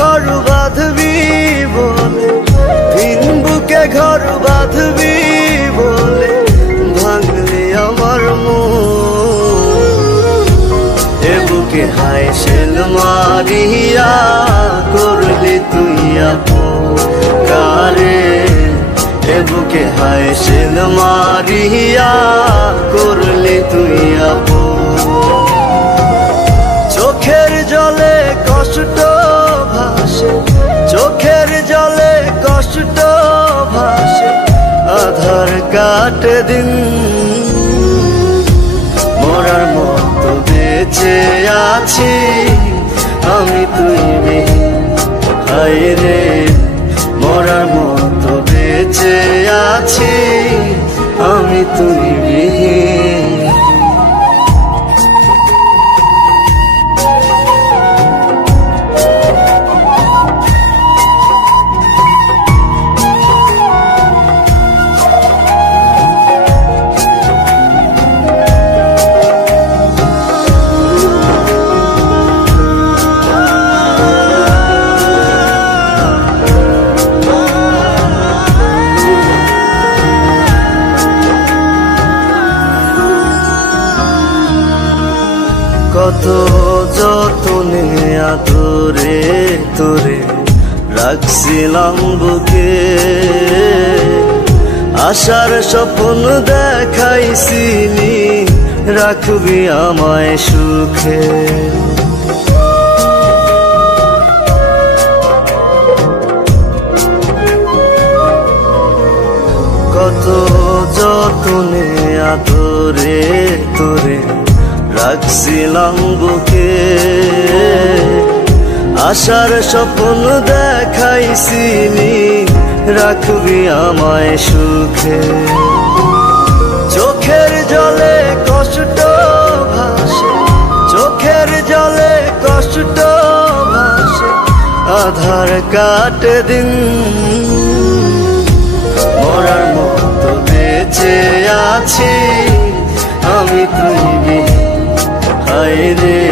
ঘর বাঁধবি বলে, ভিন বুকে ঘর বাঁধবি বলে ভাঙলি আমার মন। এ বুকে হায় শেল মারিয়া করলি তুই আপন কারে, এ বুকে হায় শেল মারিয়া করলি তুই আপন। চোখের জলে কষ্ট ভাসে, চোখের জলে কষ্ট ভাসে, আধার কাটে দিন। মরার মতো বেঁচে আছি আমি তুই বিহীন, হায় রে মরার মতো বেঁচে আছি আমি তুই বিহীন। কত যতনে আদরে তোরে রাখছিলাম বুকে, আশার স্বপ্ন দেখাইছিলি রাখবি আমায় সুখে। কত যতনে আদরে তোরে রাখছিলাম বুকে, আশার স্বপ্ন দেখাইছিলি রাখবি আমায় সুখে। চোখের জলে কষ্ট ভাসে, চোখের জলে কষ্ট ভাসে, আধার কাটে দিন। মরার মতো বেঁচে আছি আমি তুই বিহীন, হায় রে